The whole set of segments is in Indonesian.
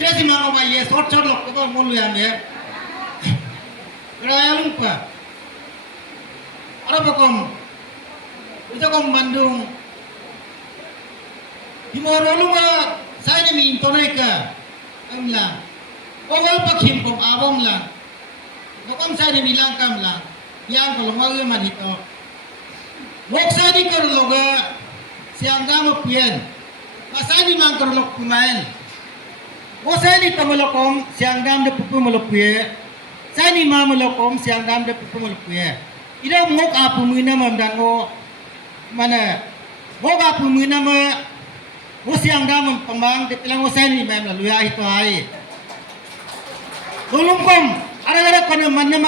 Kira si mama ba ye short lock ko mo lu am ye. Kaya lupa. Ara bakom. Ito kom Bandung. Himoro lu ba sai ni min tonai ka. Amla. Pogol pakhim kom abom la. Bakom sai ni bilang kam la. Yang ko lo ma dito. Wok sai ni kar loga siang gam pien. Pasai ni mang kar lok kumain. Wo sai ni kamalokom siang gam de pupu malopie. Sai ni ma malokom siang gam de pupu malopie. Ida ngok apu mina mam dango mana ngok apu mina ma wo siang gam pamang de pilang wo sai ni mam la luya itu ai. Tolong kom ara-ara kono manne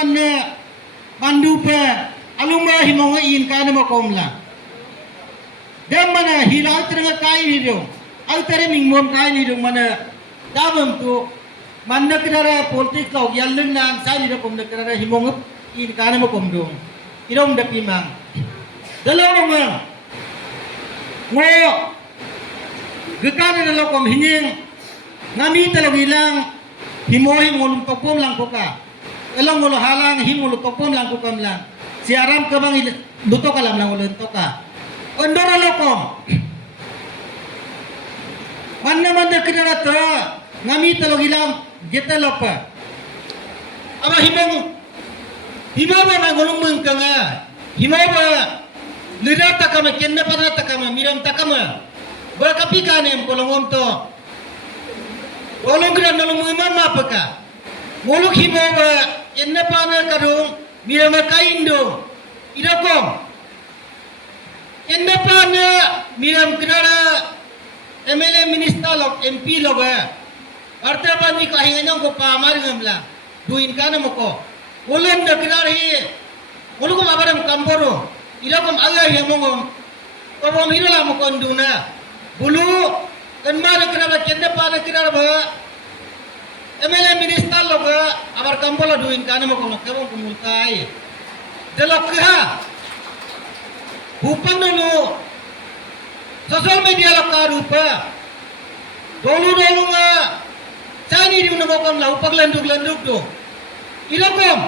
mandu pa alumra himonga in kana makom la. Dem mana hilal teranga kai ni do. Al tere mingmom kai ni do mana damam tu manna kira politik kau yalun nang sai ni do kom da kira himonga in kana makom do. Irom da pimang. Dalam mo ngo gekana da lokom hinyeng ngami talagilang himohi ngolum topom lang ko ka. Elang ngolo halang himolo topom lang ko kam lang. Si aram ka bang luto ka lang ulo to ka. Ondora lokom. Manna kidara to ngami talagilang geta lopa. Aba himaba na ngolong mengkanga. Himaba lida takama kenna pada takama miram takama. Ba kapikanem kolongom to. Olong kira nolong iman apa ka? Molok himaba kenna pana kadung miram kaindo. Idakom. Kenna pana miram kidara MLA minister lok MP lok arta pani ko hinganyong ko pamar ngamla. Duin kana mo ko. Ulan na kinarhi, ulo ko mabarang kamboro, ila kom Allah yang mongom, kabom hirala mo konduna, bulu, kan mana kinara kenda pada kinara ba, MLA minister lo ba, abar kambola duin kana mo kom kabom kumulkai, delok kah, bukan dulu, sosial media lo karupa, dulu nga, cani di unang kom la upag landuk do. Ilakom,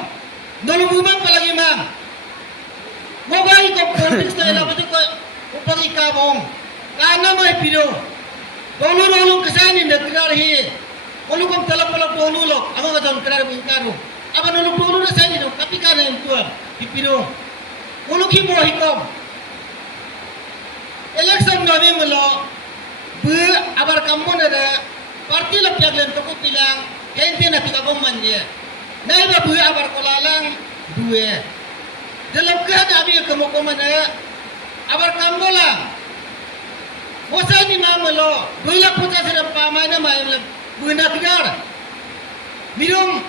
nolong umang palagi mang. Mobile ko politik sa ila pati ko upang ikabong. Kana may pino. Dolo kasanin na kinarhi. Olo kong talap-talap dolulok. Ako nga doon kinarhi ingkaro. Aba nolong na sa inyo. Kapi ka na yung tuwa. Ipino. Olo hikom. Election namin mo lo. Abar kampo na da. Parti lapyag lang ko pilang. Kaya hindi na tikabong man niya. Nai ba buya abar kolalang duwe. Dalam keadaan abi kamu mana abar kambola. Mosa ni mamalo, buila puta sedap pamana mai buina tigar. Mirum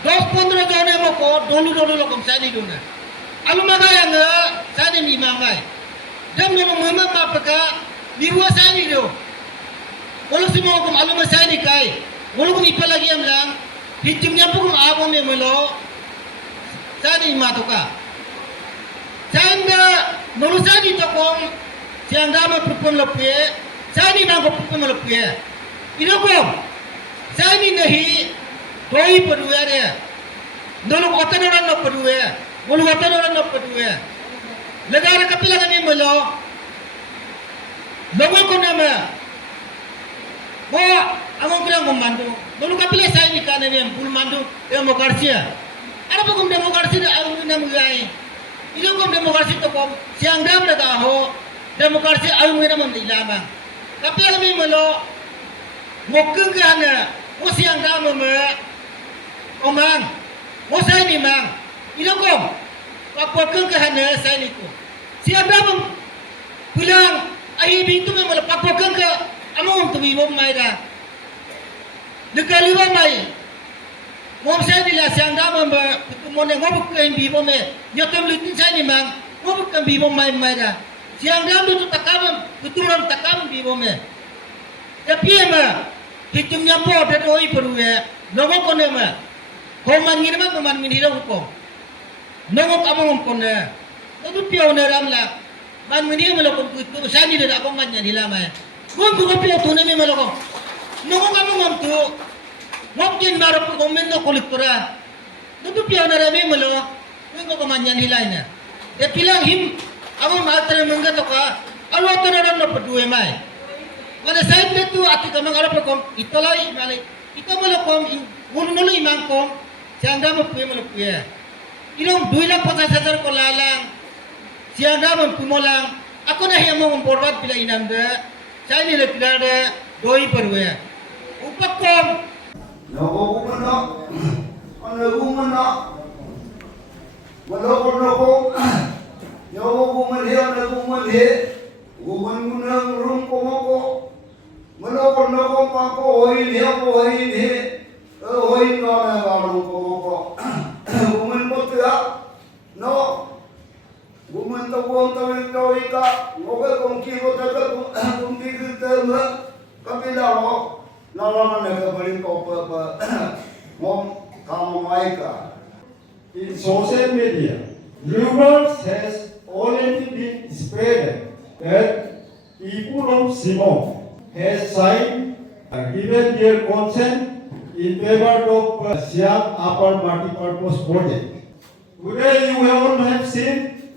10-15 tahun mo ko dulu lo kom sani duna. Alu magaya nga sani mi mamai. Dam no mama mapaka diwa sani do. Kalau semua kom alu masani kai. Walau kom ipalagi am lang hijumnya pun abang ni melo, saya ni matuka. Saya anda melusa di tokong, saya anda berpun lepie, saya ni nak berpun lepie. Ini kok, saya ni nahi, doi berdua dia. Dulu kata orang nak berdua, dulu kata orang nak berdua. Negara kapila kami melo, lagu ko nama, wah, among bilang memandu. Dulu kapila saya ni kana ni pul mandu demokrasi. Ada pun demokrasi dah aku nak mengai. Itu kom demokrasi tu kom siang dam dah tahu demokrasi aku nak menilama. Kapila kami melo mokeng kana, mo siang dam omang, mo saya ni mang. Itu kom pakpokeng kana saya ni tu. Siang dam bilang ahi bintu memang pakpokeng ke among tu bimom mai dah. Negaliwa mai, ngom saya di la siang dama ba, kemudian ngom bukan bibo me, nyotom lutin saya ni mang, ngom bukan bibo mai dah. Siang dama tu takam, keturunan takam bibo me. Tapi ema, hitung nyampo ada doi perue, nongok kone ma, koman ngirman koman ngirau ko, nongok among kone, itu piau neram la, man ngirau melokong kutu, saya ni dah akong man nyan hilama. Ngom bukan piau tu nemi melokong. Nungu kamu ngam tu, mungkin baru komen no kolektora. Itu piang nara me melo, nungu kemanjan hilainya. Dia bilang him, aku matre mengga to ka, alu atara no pedue mai. Mana saya itu ati kamang arap kom, itulah malai. Itu melo kom, nulu imang kom, siang dah mempue melo pue. Ilong 2,50,000 ko lalang, siang dah mempumolang. Aku nak yang mau memborbat bila inam dah, saya ni lebih ada doi perwe. Upak kom. Noko kumano, ano kumano, wala ko noko, noko kumano, ano kumano, kumano rum kumako, wala ko noko pako, hoy no na baru kumako, kumano mo tiya, no, kumano ko tawin tawin ka, ngoga kung kimo taga kung kikit taga, kapila mo. In social media, rumors has already been spread that people of Simon has signed given their consent in favor of Siam Upper Multipurpose Project. Today you all have seen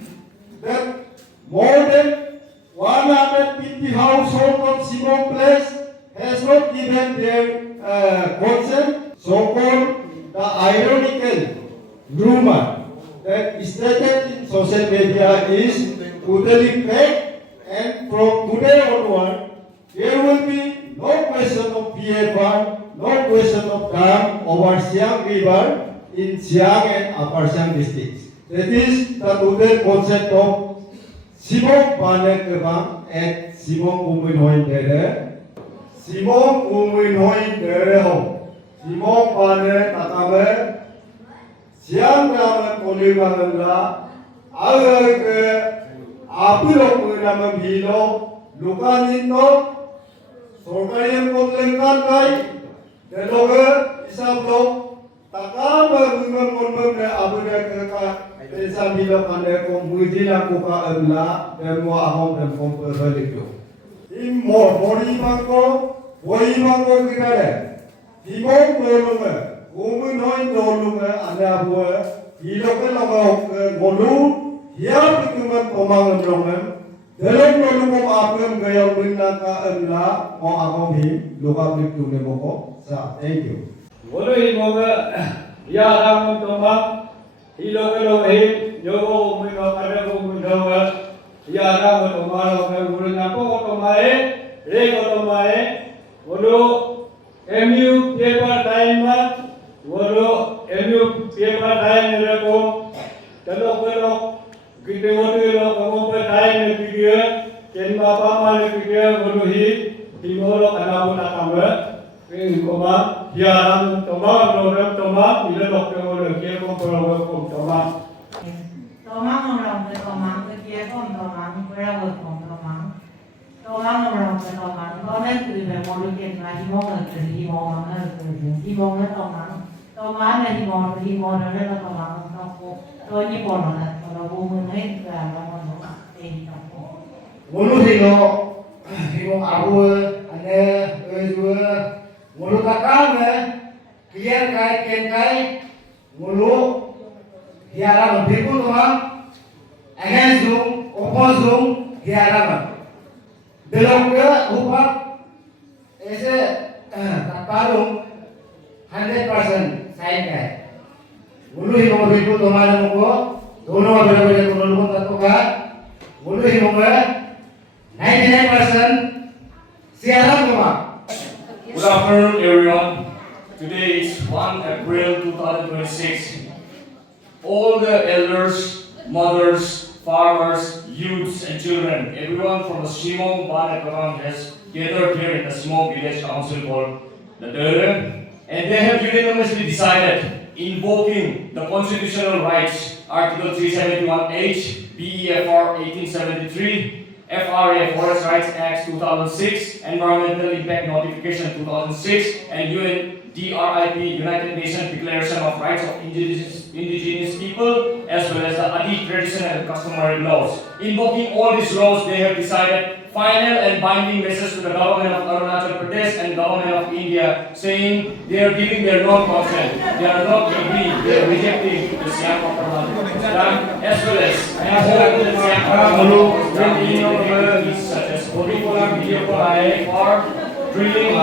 that more than 150 households of Simon Place has not given their consent, so-called the ironical rumor that stated in social media is totally fake, and from today onward, there will be no question of PFR, no question of dam over Siang River in Siang and Upper Siang districts. That is the total concept of Simon Panekabang and Simon Kuminhoin Dere. Simon Kuminhoin Dere Home. Simon Pane Takame Siang Raman Kolibangla Agak Apiro Kunaman Hilo Lukanino Sorkarian Kotlengan Kai Deloge Isablo Takama Bungan Monbang Abuja Kaka Desa Hilo Kande Kom Mujina Kuka Erla Demo Ahom dan Kom Perbalikyo Immo Mori Mangko Kirare Timong Dolunga, Umunoi Dolunga, Anabua, Hilokalong Molu, Hiapikum Komang Longam, Delon Dolum Apum Gayal Winaka and La, or Ahomi, Lugabik to Nemoko. Thank you. Molu Himoga, Yaram Toma, Hilokalong, Yogo Mino Karago Mundoga, Yaram Tomaro, Murinapo Tomae, Rego Tomae, Molu. MU paper time woro MU paper time reko talo kero gite woro ko paper time video ken bapa mane video woro hi timoro kana bona kamera ken koma hiaram toma program toma ile lokke woro ke ko program ko toma orang toma ke ko toma pera ko toma orang toma có nên từ về một điều kiện là hi mong là từ hi mong là toma này hi mong là lên là toma nó có tôi như bọn nó là nó vô mình hết là nó tiền nó Mulu hilo abu ane ejua mulu kakam kian kai mulu hiara membiku tuhan against zoom oppose zoom hiara belum ke upak ऐसे तापालुम 100% साइन है मुलु ही मोबाइल को तुम्हारे मुको दोनों बड़े-बड़े मुलु को तत्व का मुलु ही मोबाइल 99% siaran kuma. Good afternoon everyone. Today is 1 April 2026. All the elders, mothers, farmers, youths and children, everyone from the Simong Banakaran has gathered here in the small village council called the Dere, and they have unanimously decided invoking the constitutional rights, Article 371H, BEFR 1873, FRA Forest Rights Act 2006, Environmental Impact Notification 2006, and UNDRIP, United Nations Declaration of Rights of Indigenous People, as well as the Adi traditional and customary laws. Invoking all these laws, they have decided final and binding message to the government of Arunachal Pradesh and government of India, saying they are giving their non-consent. They are not agreeing. They are rejecting the Siam of Arunachal. As well as hope that Siam such as for drilling,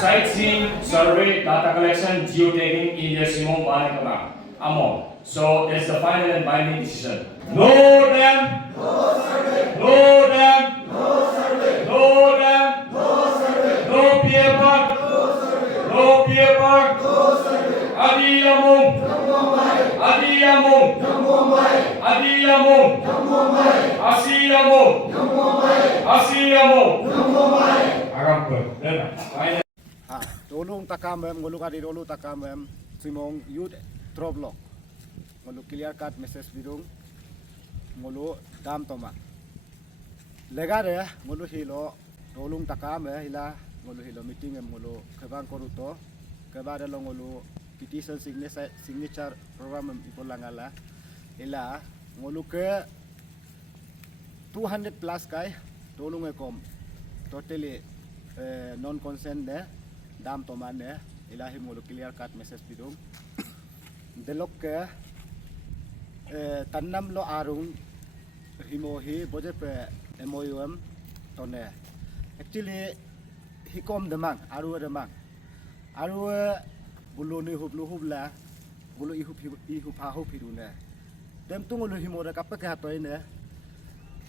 sightseeing, survey, data collection, geotagging in the Simong Banakama. Among. So that's the final and binding decision. No dam. No survey. No dam. No survey. No dam. No survey. No pier park. No survey. No pier park. No survey. Adi Among. Adi Among. Adi Among. Asi Among. Asi Among. Agam ko. Final. Dolung takamem ngulu kadi dolu takamem simong youth troblok ngulu clear cut message bidung ngulu dam toma legare ngulu hilo dolung takame hila ngulu hilo meeting em ngulu kebang koruto kebare lo ngulu petition signature program em ipolangala ila ngulu ke 200 plus kai dolung ekom totally non consent de dam toman ne ilahi mulu clear cut message bidung delok ke tanam lo arung himohi bojepe MOUM tone actually hikom demang aru bulu ni hubla bulu ihup ha hup hidune dem tu ngulu himora kapake hatoi ne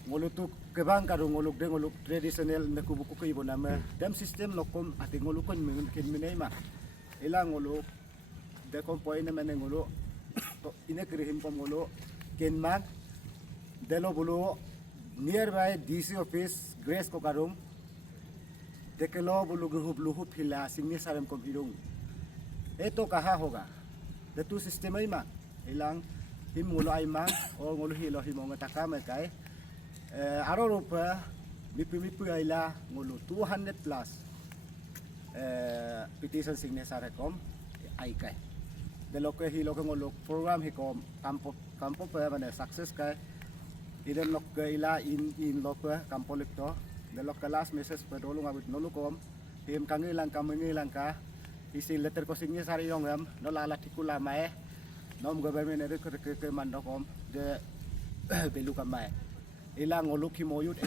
ngulu tu kebang karung nguluk de nguluk traditional ne kubuku ke ibona me dem system lokom ati ngulu kon kin minai ma ila ngulu de kom point ne ngulu to ine krihim kom ngulu ken mag delo bulu nearby DC office grace ko karum dekelo bulu luhup hila singni sarem kom hidung eto kaha hoga de tu system ai ma ilang him ngulu ai ma o ngulu hilo himonga takame kai aro rupa mipu aila ngulu 200 plus petition signature kom ai kai de loke hi loke ngulu program hi kom kampo pe mane success kai iden loke ila in loke kampo likto de loke last message pe dolung abit nolu kom him kangi langka isi letter ko signature yong em no lala tikula mae nom government ere ke mandokom de belu kamai ila ngoluk himoyut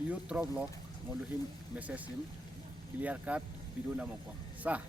youth troblok ngoluhim message him clear cut biduna moko sah